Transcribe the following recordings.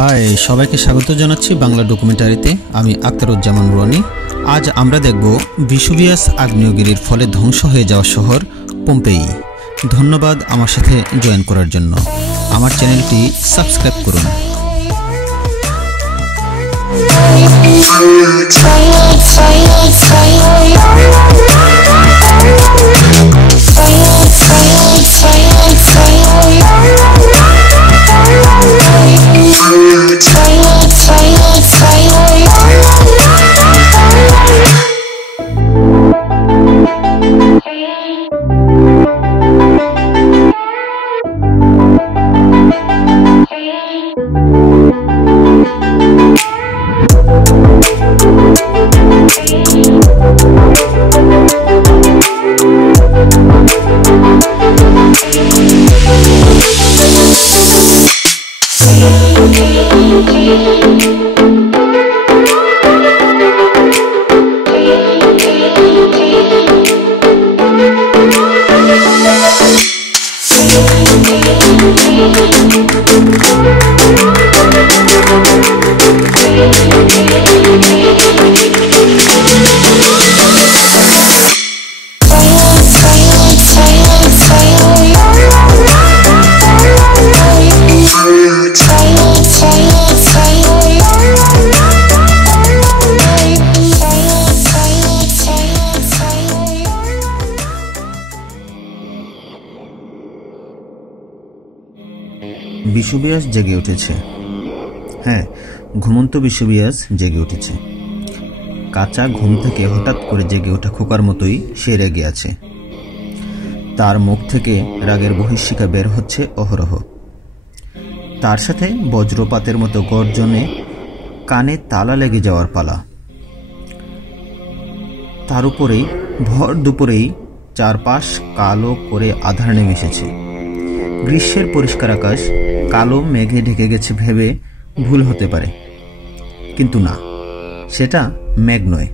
High, সবাইকে স্বাগত জানাচ্ছি বাংলা ডকুমেন্টারিতে। আমি আখতারুজ্জামান রনি। আজ আমরা দেখব ভিসুভিয়াস আগ্নেয়গিরির ফলে ধ্বংস হয়ে যাওয়া শহর পম্পেই। ধন্যবাদ আমার সাথে জয়েন করার জন্য। আমার চ্যানেলটি সাবস্ক্রাইব করুন। ভিসুভিয়াস জেগে উঠেছে। হ্যাঁ, ঘুমন্ত ভিসুভিয়াস জেগে উঠেছে। কাঁচা ঘুম থেকে হঠাৎ করে জেগে ওঠা খোকার মতোই সে রেগে আছে। তার মুখ থেকে রাগের বহিঃশিখা বের হচ্ছে অহরহ। তার সাথে বজ্রপাতের মতো গর্জনে কানে তালা লেগে যাওয়ার পালা। তার উপরেই ভর দুপুরেই চারপাশ কালো করে আধার নেমে এসেছে। গ্রীষ্মের পরিষ্কার আকাশ কালো মেঘে ঢেকে গেছে ভেবে ভুল হতে পারে, কিন্তু না, সেটা মেঘ নয়।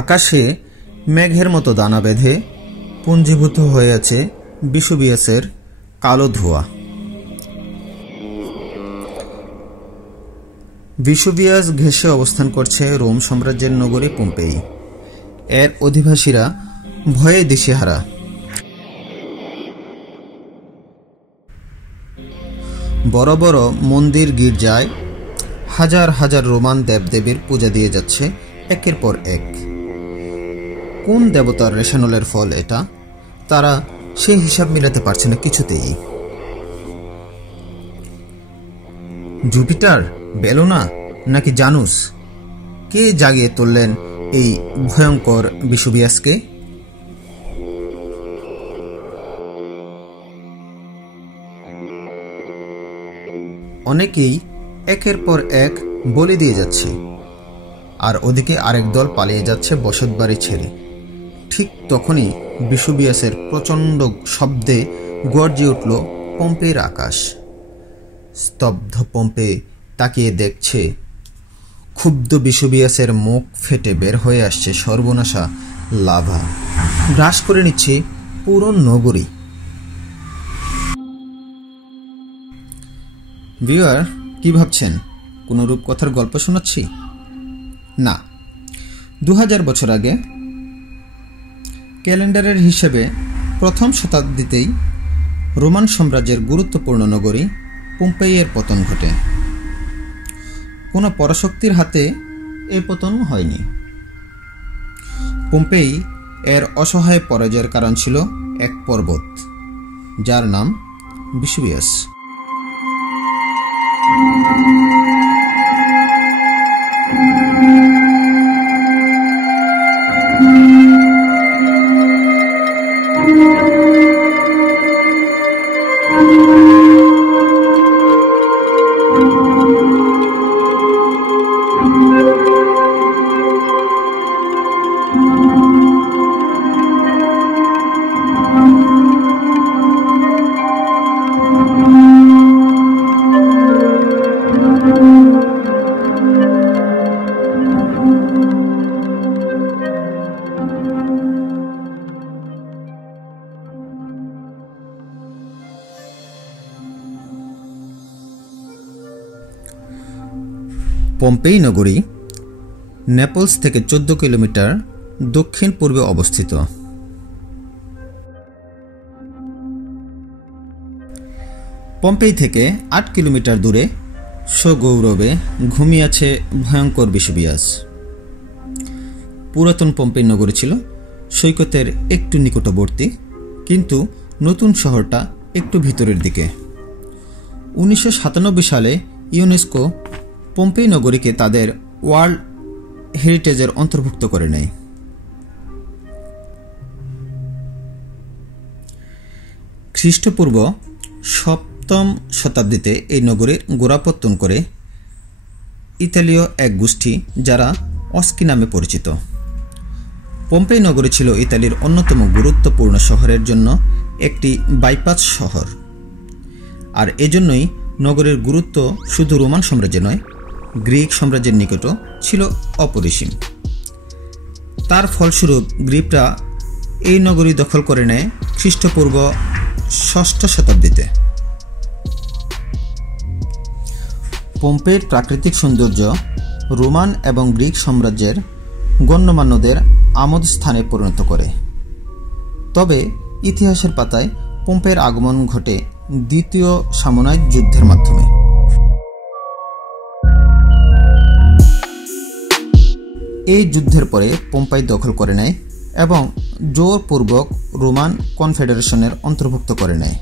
আকাশে মেঘের মতো দানা বেঁধে পুঞ্জীভূত হয়ে আছে ভিসুভিয়াসের কালো ধোঁয়া। ভিসুভিয়াস ঘেঁষে অবস্থান করছে রোম সাম্রাজ্যের নগরী পম্পেই। এর অধিবাসীরা ভয়ে দিশেহারা। বড় বড় মন্দির গির্জায় হাজার হাজার রোমান দেবদেবীর পূজা দিয়ে যাচ্ছে একের পর এক। কোন দেবতার রেশানলের ফল এটা, তারা সেই হিসাব মিলাতে পারছে না কিছুতেই। জুপিটার, বেলোনা নাকি জানুস, কে জাগিয়ে তুললেন এই ভয়ঙ্কর ভিসুভিয়াসকে? অনেকেই একের পর এক বলি দিয়ে যাচ্ছে, আর ওদিকে আরেক দল পালিয়ে যাচ্ছে বসতবাড়ি ছেড়ে। ঠিক তখনই ভিসুভিয়াসের প্রচণ্ড শব্দে গর্জে উঠল পম্পের আকাশ। স্তব্ধ পম্পে তাকিয়ে দেখছে ক্ষুব্ধ ভিসুভিয়াসের মুখ ফেটে বের হয়ে আসছে সর্বনাশা লাভা, গ্রাস করে নিচ্ছে পুরো নগরী। ভিউয়ার, কি ভাবছেন কোনো রূপকথার গল্প শোনাচ্ছি? না, 2000 বছর আগে ক্যালেন্ডারের হিসেবে প্রথম শতাব্দীতেই রোমান সাম্রাজ্যের গুরুত্বপূর্ণ নগরী পম্পেইয়ের পতন ঘটে। কোনো পরাশক্তির হাতে এ পতন হয়নি। পম্পেই এর অসহায় পরাজয়ের কারণ ছিল এক পর্বত, যার নাম ভিসুভিয়াস। পম্পেই নগরী নেপলস থেকে 14 কিলোমিটার দক্ষিণ পূর্বে অবস্থিত। পম্পেই থেকে 8 কিলোমিটার দূরে সগৌরবে ঘুমিয়ে আছে ভয়ঙ্কর বিসুবিয়াস। পুরাতন পম্পেই নগরী ছিল সৈকতের একটু নিকটবর্তী, কিন্তু নতুন শহরটা একটু ভিতরের দিকে। 1997 সালে ইউনেস্কো পম্পেই নগরীকে তাদের ওয়ার্ল্ড হেরিটেজের অন্তর্ভুক্ত করে নেয়। খ্রিস্টপূর্ব 7ম শতাব্দীতে এই নগরীর গোড়াপত্তন করে ইতালীয় এক গোষ্ঠী, যারা অস্কি নামে পরিচিত। পম্পেই নগরী ছিল ইতালির অন্যতম গুরুত্বপূর্ণ শহরের জন্য একটি বাইপাস শহর, আর এজন্যই নগরের গুরুত্ব শুধু রোমান সাম্রাজ্যে নয়, গ্রিক সাম্রাজ্যের নিকটও ছিল অপরিসীম। তার ফলস্বরূপ গ্রিকরা এই নগরী দখল করে নেয় খ্রিস্টপূর্ব 6ষ্ঠ শতাব্দীতে। পম্পেইর প্রাকৃতিক সৌন্দর্য রোমান এবং গ্রিক সাম্রাজ্যের গণ্যমান্যদের আমোদ স্থানে পরিণত করে। তবে ইতিহাসের পাতায় পম্পেইর আগমন ঘটে দ্বিতীয় সামোনাইক যুদ্ধের মাধ্যমে। এই যুদ্ধের পরে পম্পেই দখল করে নেয় এবং জোরপূর্বক রোমান কনফেডারেশনের অন্তর্ভুক্ত করে নেয়।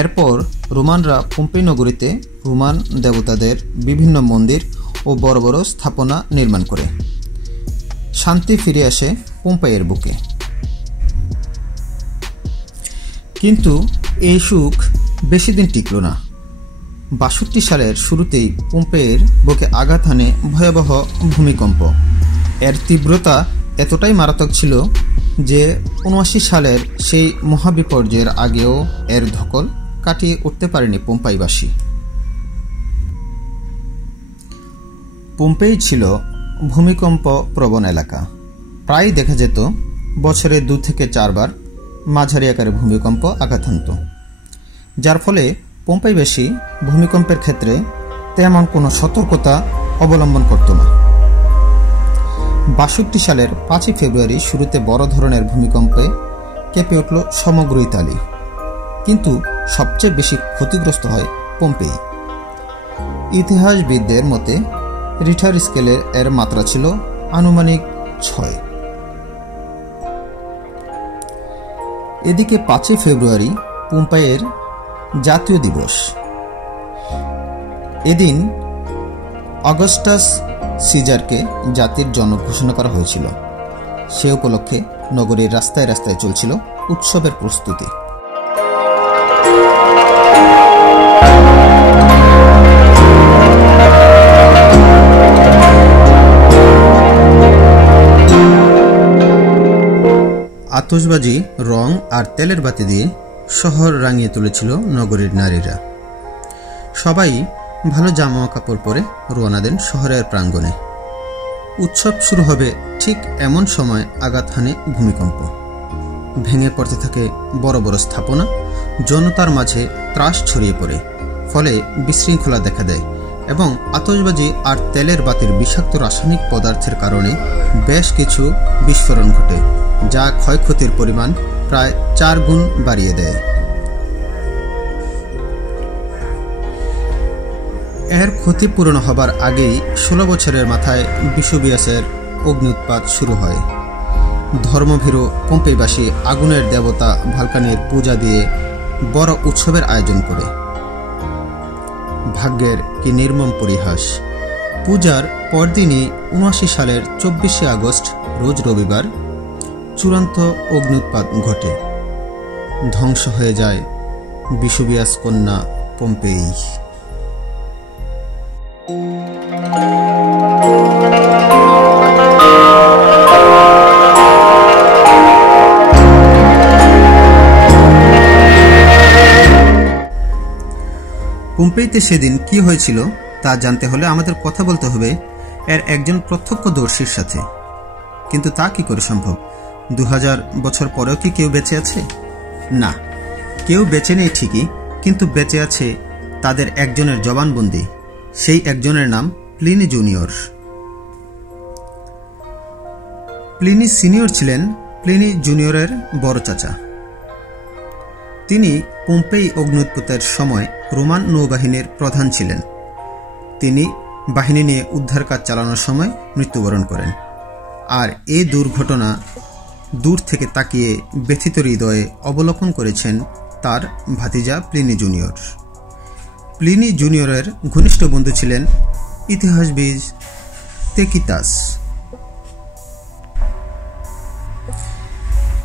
এরপর রোমানরা পম্পেই নগরীতে রোমান দেবতাদের বিভিন্ন মন্দির ও বড় বড় স্থাপনা নির্মাণ করে। শান্তি ফিরে আসে পম্পেইয়ের বুকে। কিন্তু এই সুখ বেশি দিন টিকল না। 62 সালের শুরুতেই পম্পেইয়ের বুকে আঘাত হানে ভয়াবহ ভূমিকম্প। এর তীব্রতা এতটাই মারাত্মক ছিল যে 79 সালের সেই মহাবিপর্যয়ের আগেও এর ধকল কাটিয়ে উঠতে পারেনি পম্পেইবাসী। পম্পেই ছিল ভূমিকম্প প্রবণ এলাকা। প্রায় দেখা যেত বছরে 2 থেকে 4 বার মাঝারি আকারের ভূমিকম্প আঘাত হানত, যার ফলে পম্পেইবাসী ভূমিকম্পের ক্ষেত্রে তেমন কোনো সতর্কতা অবলম্বন করত না। 62 সালের 5 ফেব্রুয়ারি শুরুতে বড় ধরনের ভূমিকম্পে কেঁপে উঠল সমগ্র ইতালি, কিন্তু সবচেয়ে বেশি ক্ষতিগ্রস্ত হয় পম্পেই। ইতিহাসবিদদের মতে রিটার স্কেলের এর মাত্রা ছিল আনুমানিক 6। এদিকে 5 ফেব্রুয়ারি পম্পেইয়ের জাতীয় দিবস। এদিন অগাস্টাস সিজারকে জাতির জনক ঘোষণা করা হয়েছিল। সে উপলক্ষে নগরীর রাস্তায় রাস্তায় চলছিল উৎসবের প্রস্তুতি। আতশবাজি, রং আর তেলের বাতি দিয়ে শহর রাঙিয়ে তুলেছিল নগরীর নারীরা। সবাই ভালো জামা কাপড় পরে রওনা দেন শহরের প্রাঙ্গণে। উৎসব শুরু হবে ঠিক এমন সময় আঘাত হানে ভূমিকম্প। ভেঙে পড়তে থাকে বড় বড় স্থাপনা, জনতার মাঝে ত্রাস ছড়িয়ে পড়ে, ফলে বিশৃঙ্খলা দেখা দেয় এবং আতশবাজি আর তেলের বাতির বিষাক্ত রাসায়নিক পদার্থের কারণে বেশ কিছু বিস্ফোরণ ঘটে, যা ক্ষয়ক্ষতির পরিমাণ প্রায় 4 গুণ বাড়িয়ে দেয়। এর ক্ষতিপূরণ হবার আগেই 16 বছরের মাথায় বিসুবিয়াসের অগ্নি উৎপাত শুরু হয়। ধর্মভীরু পম্পেইবাসী আগুনের দেবতা ভালকানির পূজা দিয়ে বড় উৎসবের আয়োজন করে। ভাগ্যের কি নির্মম পরিহাস! পূজার পরদিনই 79 সালের 24 আগস্ট রোজ রবিবার চূড়ান্ত অগ্নি উৎপাত ঘটে। ধ্বংস হয়ে যায় বিসুবিয়াস কন্যা পম্পেই। পম্পেইতে সেদিন কি হয়েছিল তা জানতে হলে আমাদের কথা বলতে হবে এর একজন প্রত্যক্ষদর্শীর সাথে। কিন্তু তা কি করে সম্ভব? 2000 বছর পরেও কি কেউ বেঁচে আছে? না, কেউ বেঁচে নেই ঠিকই, কিন্তু বেঁচে আছে তাদের একজনের জবানবন্দি। সেই একজনের নাম প্লিনি জুনিয়র। প্লিনি সিনিয়র ছিলেন প্লিনি জুনিয়রের বড় চাচা। তিনি পম্পেই অগ্ন্যুৎপাতের সময় রোমান নৌবাহিনীর প্রধান ছিলেন। তিনি বাহিনী নিয়ে উদ্ধার কাজ চালানোর সময় মৃত্যুবরণ করেন। আর এই দুর্ঘটনা দূর থেকে তাকিয়ে ব্যথিত হৃদয়ে অবলোকন করেছেন তার ভাতিজা প্লিনি জুনিয়র। প্লিনি জুনিয়রের ঘনিষ্ঠ বন্ধু ছিলেন ইতিহাসবিদ তেকিতাস।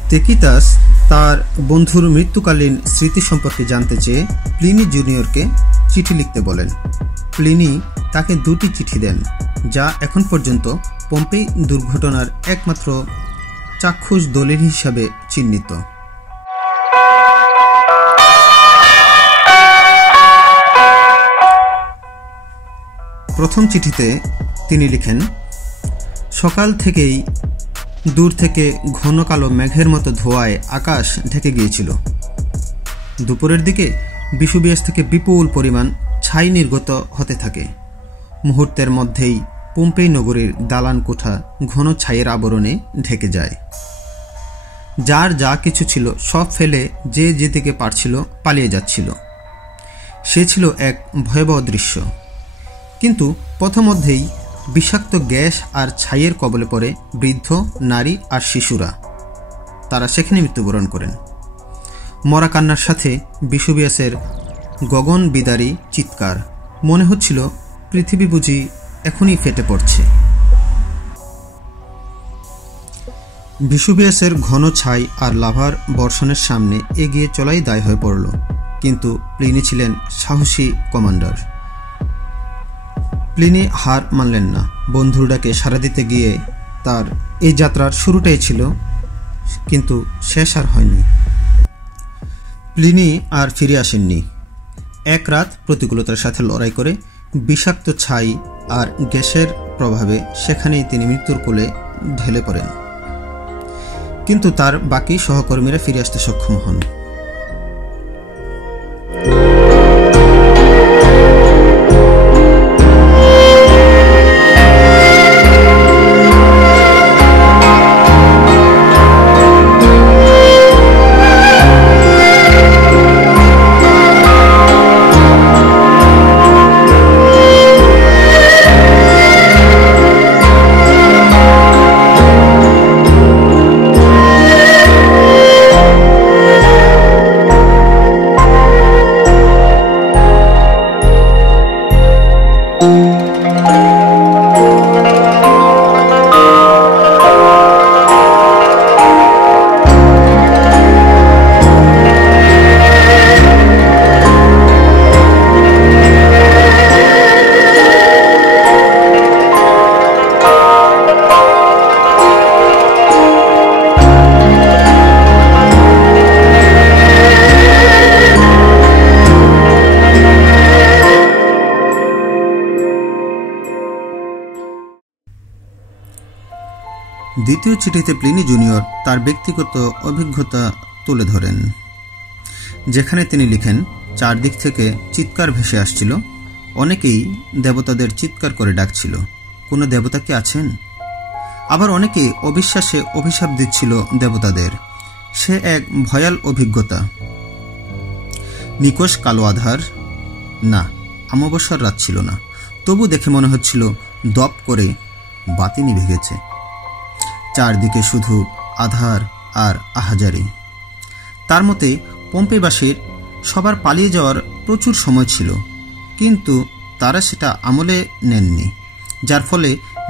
তেকিতাস তার বন্ধুর মৃত্যুকালীন স্মৃতি সম্পর্কে জানতে চেয়ে প্লিনি জুনিয়রকে চিঠি লিখতে বলেন। প্লিনি তাকে 2টি চিঠি দেন, যা এখন পর্যন্ত পম্পেই দুর্ঘটনার একমাত্র চাক্ষুষ দলিল হিসাবে চিহ্নিত। প্রথম চিঠিতে তিনি লিখেন, সকাল থেকেই দূর থেকে ঘন কালো মেঘের মতো ধোঁয়ায় আকাশ ঢেকে গিয়েছিল। দুপুরের দিকে বিশুবিয়াস থেকে বিপুল পরিমাণ ছাই নির্গত হতে থাকে। মুহূর্তের মধ্যেই পম্পেই নগরীর দালান কোঠা ঘন ছাইয়ের আবরণে ঢেকে যায়। যার যা কিছু ছিল সব ফেলে যে যেদিকে পারছিল পালিয়ে যাচ্ছিল। সে ছিল এক ভয়াবহ দৃশ্য। কিন্তু পথমধ্যেই বিষাক্ত গ্যাস আর ছাইয়ের কবলে পড়ে বৃদ্ধ, নারী আর শিশুরা। তারা সেখানে মৃত্যুবরণ করেন। মরা কান্নার সাথে বিশুবিয়াসের গগন বিদারী চিৎকার। মনে হচ্ছিল পৃথিবী বুঝি এখনই ফেটে পড়ছে। বিশুবিয়াসের ঘন ছাই আর লাভার বর্ষণের সামনে এগিয়ে চলাই দায় হয়ে পড়ল। কিন্তু প্লিনি ছিলেন সাহসী কমান্ডার। প্লিনি হার মানলেন না। বন্ধুর ডাকে সাড়া দিতে গিয়ে তার এই যাত্রার শুরুটাই ছিল, কিন্তু শেষ আর হয়নি। প্লিনি আর ফিরে আসেননি। এক রাত প্রতিকূলতার সাথে লড়াই করে বিষাক্ত ছাই আর গ্যাসের প্রভাবে সেখানেই তিনি মৃত্যুর কোলে ঢেলে পড়েন। কিন্তু তার বাকি সহকর্মীরা ফিরে আসতে সক্ষম হন। দ্বিতীয় চিঠিতে প্লিনি জুনিয়র তার ব্যক্তিগত অভিজ্ঞতা তুলে ধরেন, যেখানে তিনি লিখেন, চারদিক থেকে চিৎকার ভেসে আসছিল। অনেকেই দেবতাদের চিৎকার করে ডাকছিল, কোনো দেবতা কি আছেন? আবার অনেকেই অবিশ্বাসে অভিশাপ দিচ্ছিল দেবতাদের। সে এক ভয়াল অভিজ্ঞতা। নিকষ কালো আধার, না অমাবস্যার রাত ছিল না, তবু দেখে মনে হচ্ছিল দপ করে বাতি নিভে গেছে। চারদিকে শুধু আধার আর আহাজারি। তার মতে পম্পেইবাসীর সবার পালিয়ে যাওয়ার প্রচুর সময় ছিল, কিন্তু তারা সেটা আমলে নেননি, যার ফলে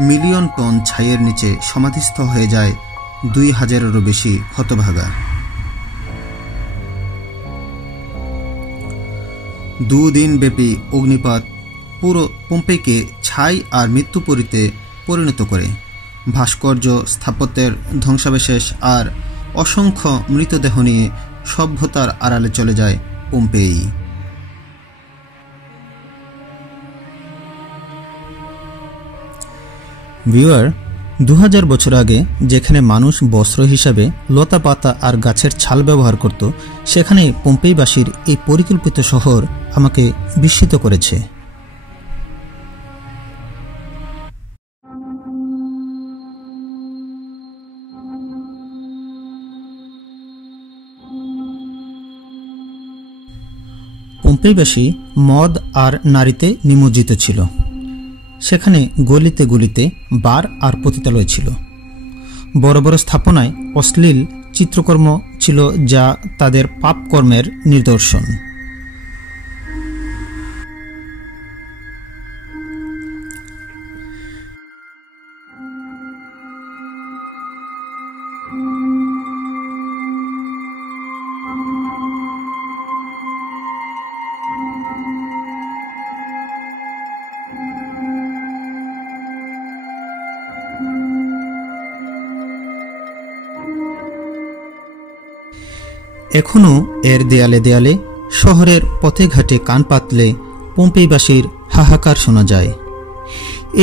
মিলিয়ন টন ছাইয়ের নিচে সমাধিস্থ হয়ে যায় 2000-এরও বেশি হতভাগা। 2 দিন ব্যাপী অগ্নিপাত পুরো পম্পেইকে ছাই আর মৃত্যুপুরীতে পরিণত করে। ভাস্কর্য, স্থাপত্যের ধ্বংসাবশেষ আর অসংখ্য মৃতদেহ নিয়ে সভ্যতার আড়ালে চলে যায় পম্পেই। ভিউয়ার, 2000 বছর আগে যেখানে মানুষ বস্ত্র হিসাবে লতা পাতা আর গাছের ছাল ব্যবহার করত, সেখানে পম্পেইবাসীর এই পরিকল্পিত শহর আমাকে বিস্মিত করেছে। পম্পেইবাসী মদ আর নারীতে নিমজ্জিত ছিল। সেখানে গলিতে গলিতে বার আর পতিতালয় ছিল। বড় বড় স্থাপনায় অশ্লীল চিত্রকর্ম ছিল, যা তাদের পাপকর্মের নিদর্শন। এখনও এর দেয়ালে দেয়ালে, শহরের পথে ঘাটে কান পাতলে পম্পেইবাসীর হাহাকার শোনা যায়।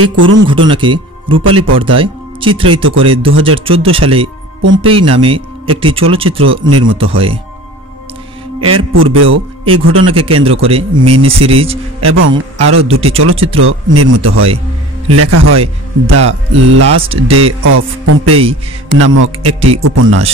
এই করুণ ঘটনাকে রূপালী পর্দায় চিত্রায়িত করে 2014 সালে পম্পেই নামে একটি চলচ্চিত্র নির্মিত হয়। এর পূর্বেও এই ঘটনাকে কেন্দ্র করে মিনি সিরিজ এবং আরও 2টি চলচ্চিত্র নির্মিত হয়। লেখা হয় the last day of Pompeii নামক একটি উপন্যাস।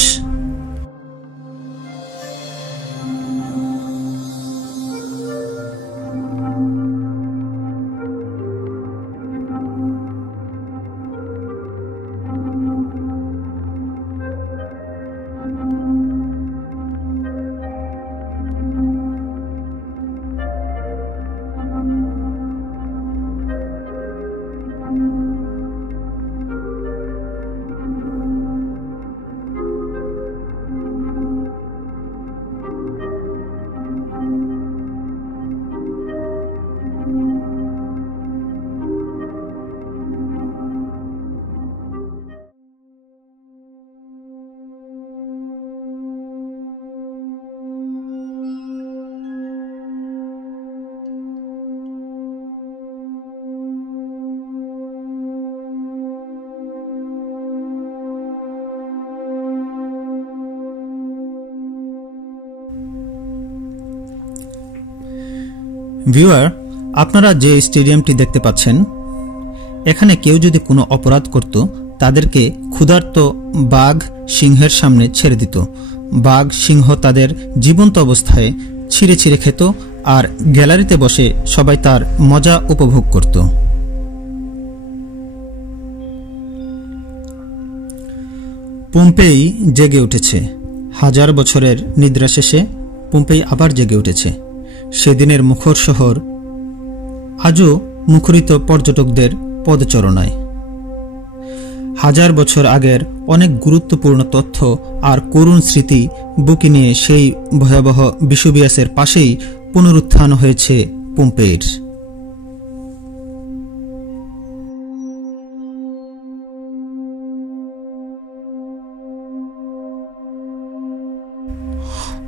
ভিউয়ার, আপনারা যে স্টেডিয়ামটি দেখতে পাচ্ছেন, এখানে কেউ যদি কোনো অপরাধ করত, তাদেরকে ক্ষুধার্ত বাঘ সিংহের সামনে ছেড়ে দিত। বাঘ সিংহ তাদের জীবন্ত অবস্থায় ছিঁড়ে ছিঁড়ে খেত আর গ্যালারিতে বসে সবাই তার মজা উপভোগ করত। পম্পেই জেগে উঠেছে। 1000 বছরের নিদ্রা শেষে পম্পেই আবার জেগে উঠেছে। সেদিনের মুখর শহর আজও মুখরিত পর্যটকদের পদচারণায়। 1000 বছর আগের অনেক গুরুত্বপূর্ণ তথ্য আর করুণ স্মৃতি বুকে নিয়ে সেই ভয়াবহ বিসুবিয়াসের পাশেই পুনরুত্থান হয়েছে পম্পেইর।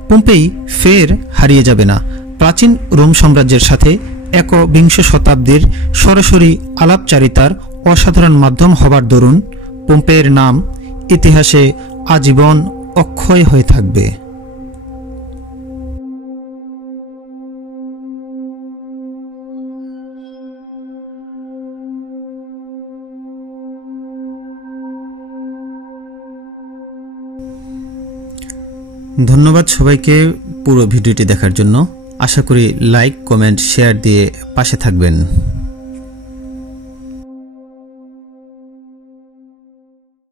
পম্পেই ফের হারিয়ে যাবে না। প্রাচীন রোম সাম্রাজ্যের সাথে একবিংশ শতাব্দীর সরাসরি আলাপচারিতার অসাধারণ মাধ্যম হবার দরুন পম্পেইর নাম ইতিহাসে আজীবন অক্ষয় হয়ে থাকবে। ধন্যবাদ সবাইকে পুরো ভিডিওটি দেখার জন্য। আশা করি লাইক, কমেন্ট, শেয়ার দিয়ে পাশে থাকবেন।